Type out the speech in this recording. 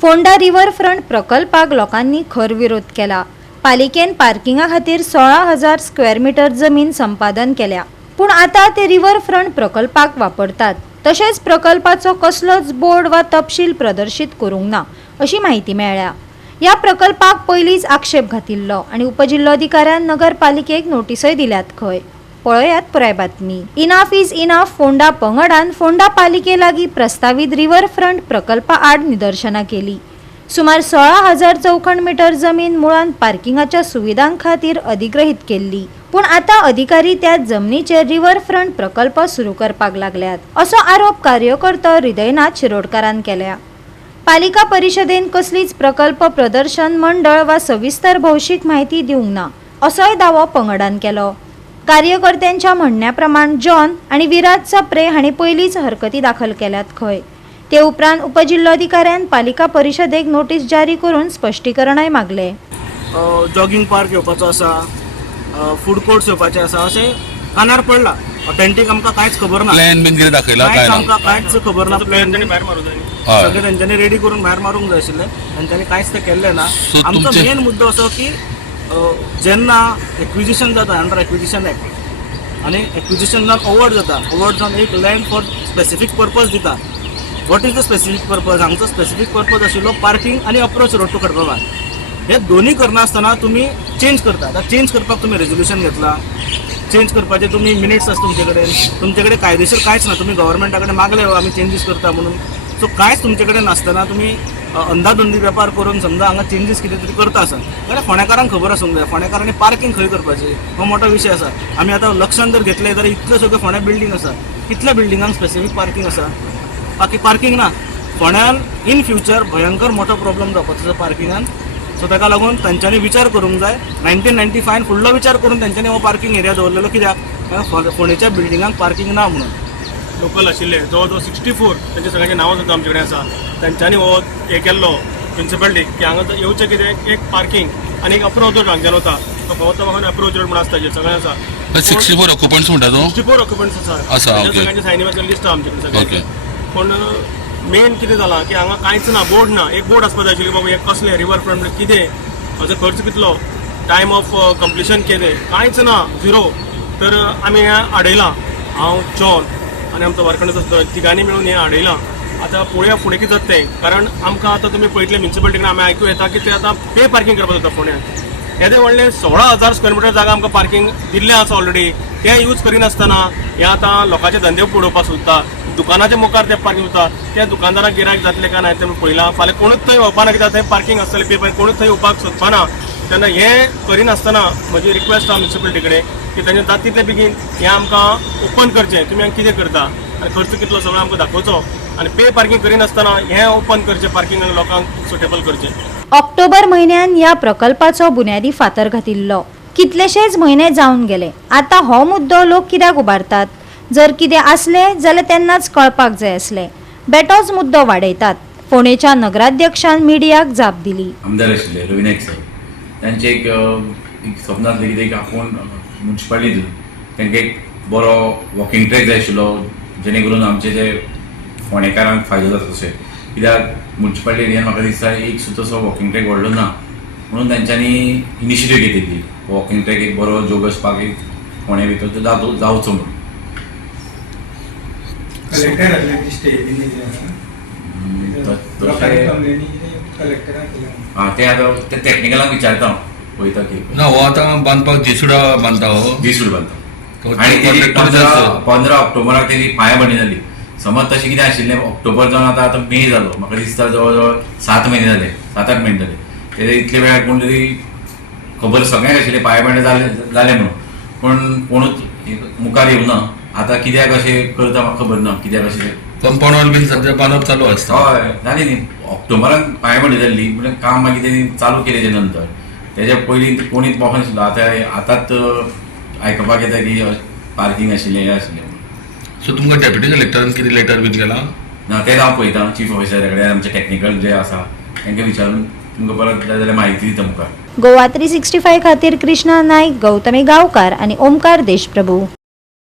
Phonda riverfront प्रकल्पाक लोकांनी खर विरोध केला। पालिकेन पार्किंगा खातीर 16,000 स्क्वेअर मीटर जमीन संपादन केल्या, पण आता ते रिव्हरफ्रंट प्रकल्पाक वापरतात। तसेच प्रकल्पाचो कसलोच बोर्ड वा तपशील प्रदर्शित करूंक ना अशी माहिती मेळ्ळ्या। या प्रकल्पाक पयलीच आक्षेप घातिल्लो आणि उपजिल्लोधिकाऱ्यान नगरपालिकेक नोटीसय दिल्यात खंय। पळयात पुराय बातमी। इनाफ इज इनाफ फोंडा पंगडान फोंडा पालिके लागीं प्रस्तावित रिव्हरफ्रंट प्रकल्पा आड निदर्शना केली। सुमार 16,000 चौखण मीटर जमीन मुळान पार्किंगाच्या सुविधां खातीर अधिग्रहीत केल्ली, पण आता अधिकारी त्या जमनीचेर रिव्हरफ्रंट प्रकल्प सुरू करपाक लागल्यात असो आरोप कार्यकर्तो हृदयनाथ शिरोडकारान केल्या। पालिका परिषदेन कसलीच प्रकल्प प्रदर्शन मंडळ वा सविस्तर भौशीक माहिती दिवंक ना असोय दावो पंगडान केलो। कार्यकर्त्यांच्या म्हणण्याप्रमाण जॉन आणि विराज सप्रे हांणी पयलीच हरकती दाखल केल्यात खंय। ते उपरांत उपजिल्लोधिकाऱ्यान पालिका परिषदेक नोटीस जारी करून स्पष्टीकरणय मागले। जॉगिंग पार्क येवपाचो आसा, फूड कोर्ट्स येवपाचे आसा अशें कानार पडला। ऑथेंटीक आमकां कांयच खबर ना, प्लॅन बीन कितें दाखयला काय ना, आमकां कांयच खबर ना। प्लॅन भायर मारूंक जाय, सगळें तेंच्यांनी रेडी करून भायर मारूंक जाय आशिल्लें, तेंच्यांनी कांयच ते केल्लें ना। आमचो मेन मुद्दो असो की जेन्ना एक्विजिशन जाता अंडर एक्विजिशन एक्ट आनी एक्विजिशन जावन अवॉर्ड जाता, अवॉर्ड जावन एक लँड फॉर स्पेसिफीक पर्पज दिता। What is the specific purpose? हांगचो स्पेसिफीक पर्पज आशिल्लो पार्किंग आनी अप्रोच रोड टू खडपाबाद। हे दोन्ही करनासतना तुमी चेंज करता। आतां चेंज करपाक तुमी रेजोल्युशन घेतला, चेंज करपाचे तुमी मिनिट्स आसा तुमचे कडेन कायदेशीर कांयच ना। तुमी गव्हर्मेंटा कडेन मागले आमी चेंजीस करता म्हणून, सो कांयच तुमचे कडेन नासतना तुमी अंधाधुंदी वेपार करून समजा हांगा चेंजीस कितें तरी करता आसा जाल्यार फोंडेकारांक खबर आसूंक जाय, फोंडेकारांनी पार्किंग खंय करपाचें हो मोठो विशय आसा। आमी आतां लक्षांत जर घेतलें जाल्यार इतल्यो सगळ्यो फोंड्या बिल्डींग आसा, कितल्या बिल्डिंगांक स्पेसिफीक पार्किंग आसा? बाकी पार्किंग ना। फोंड्यान इन फ्युचर भयंकर मोठो प्रॉब्लम जावपाचो पार्किंगान। सो ताका लागून तांच्यांनी विचार करूंक जाय। 1995 फुडलो विचार करून तांच्यांनी हो पार्किंग एरिया दवरलेलो। कित्याक? कारण फोंडेच्या बिल्डिंगांक पार्किंग ना म्हणून। लोकल आशिल्ले जवळ जवळ 64 त्यांचे सगळ्यांचे नांवां सुद्दां आमचे कडेन आसा। तांच्यांनी हो हे केल्लो म्युन्सिपालिटी की हांगा येवचें कितें एक पार्किंग आनी एक अप्रोच रोड हांगच्यान वता, तो भोंवता म्हाका अप्रोच रोड म्हणून आसता ताजेर सगळें आसा। 64 ऑक्युपंट्स म्हणटा तूं? 64 ऑक्युपंट्स आसा, सगळ्यांचे सायनीवाचेर लिस्ट आसा आमचे कडेन सगळ्यांचे। पण मेन कितें जालां की हांगा कांयच ना, बोर्ड ना। एक बोर्ड आसपाक जाय आशिल्ली बाबा हे कसलें रिव्हरफ्रंट कितें, हाजो खर्च कितलो, टायम ऑफ कंप्लिशन कितें, कांयच ना, झिरो। तर आमी हें आडयलां, हांव जॉन आनी आमचो वर्कर्स तिगांनी मेळून हें आडयलां। आतां पळोवया फुडें कितें जाता तें, कारण आमकां आतां तुमी पळयतले म्युन्सिपालिटीन आमी आयकूं येता की ते आतां पे पार्किंग करपाक जाता फोंड्यान। येदें व्हडलें 16,000 स्क्वेअर मीटर जागा आमकां पार्किंग दिल्लें आसा ऑलरेडी, तें यूज करिनासतना हें आतां लोकांचे धंदे बुडोवपाक सोदता। दुकानाच्या मुखार ते पार्किंग उरता, त्या दुकानदाराक गिरायक जातलें काय ना तें पळयलां। फाल्यां कोणूच थंय येवपाना, कित्याक थंय पार्किंग आसतलें पे पार्किंग, कोणूच थंय येवपाक सोदपाना। तेन्ना हें करिनासतना म्हजी रिक्वेस्ट आहा म्युन्सिपालिटी कडेन की तांचे जाता तितले बेगीन हें आमकां ओपन करचें। तुमी हांगा कितें करता आनी खर्च कितलो सगळो आमकां दाखोवचो, आनी पे पार्किंग करिनासतना हें ओपन करचें, पार्किंग लोकांक सुटेबल करचें। ऑक्टोबर म्हयन्यान या प्रकल्पाचो बुन्यादी फातर घातिल्लो। कितलेशेच म्हयने जावन गेले, आता हो मुद्दो लोक कित्याक उबारतात? जर कितें आसलें जाल्यार तेन्नाच कळपाक जाय आसलें। बेटोच मुद्दो वाडयतात। फोंडेच्या नगराध्यक्षान मिडियाक जाप दिली। आमदार आशिल्ले रविनायक साहेब, तांचे एक स्वप्न आसलें की आपूण म्युन्सिपालिटी दिवन तांकां एक बरो वॉकिंग ट्रॅक जाय आशिल्लो, जेणे करून आमचे जे फोंडेकारांक फायदो जाता तशें। कित्याक म्युन्सिपालिटी एरियान म्हाका दिसता एक सुद्दां असो वॉकिंग ट्रॅक व्हडलो ना, म्हणून तांच्यांनी इनिशिएटीव घेतिल्ली वॉकिंग ट्रॅक एक बरो जोग आसपाक एक फोंड्या भितर जावचो म्हणून। ते आतां ते टॅक्निकलांक विचारता पळयता की ना हो आतां बांदपाक जेसुडा बांदता, हो जीसूड बांदता। आनी तेजी 15 ऑक्टोबराक तेजी पांयाभरणी जाली। समज तशें कितें आशिल्लें ऑक्टोबर जावन आतां मे जालो, म्हाका दिसता जवळ जवळ 7 महिने जाले, 7-8 महिने जाले। तेजे इतले वेळार कोण तरी खबर सगळ्यांक आशिल्लें पांयाभरणी जालें म्हणून, पण कोणूच मुखार येवना। आतां कित्याक अशें करता म्हाका खबर ना, कित्याक अशें कंपाऊंड वॉल बीन सध्या बांदप चालू आसता। हय जाली न्ही, ऑक्टोबराक पांयाभरणी जाल्ली, पूण काम मागीर तेणी चालू केलें तेजे नंतर। तेज्या पयलीं कोणीच पावना नाशिल्लो। आतांच आयकपाक येता की पार्किंग आशिल्लें हें आशिल्लें। सो तुमकां डेप्युटी कलेक्टरान कितें लेटर बीन केलां? ना, तें हांव पळयतां चीफ ऑफिसरा कडेन, आमचे टॅक्निकल जे आसा तांकां विचारून तुमकां परत जाय जाल्यार म्हायती दिता मुखार। गोवा 365 खातीर कृष्णा नायक, गौतमी गांवकार आनी ओमकार देशप्रभू।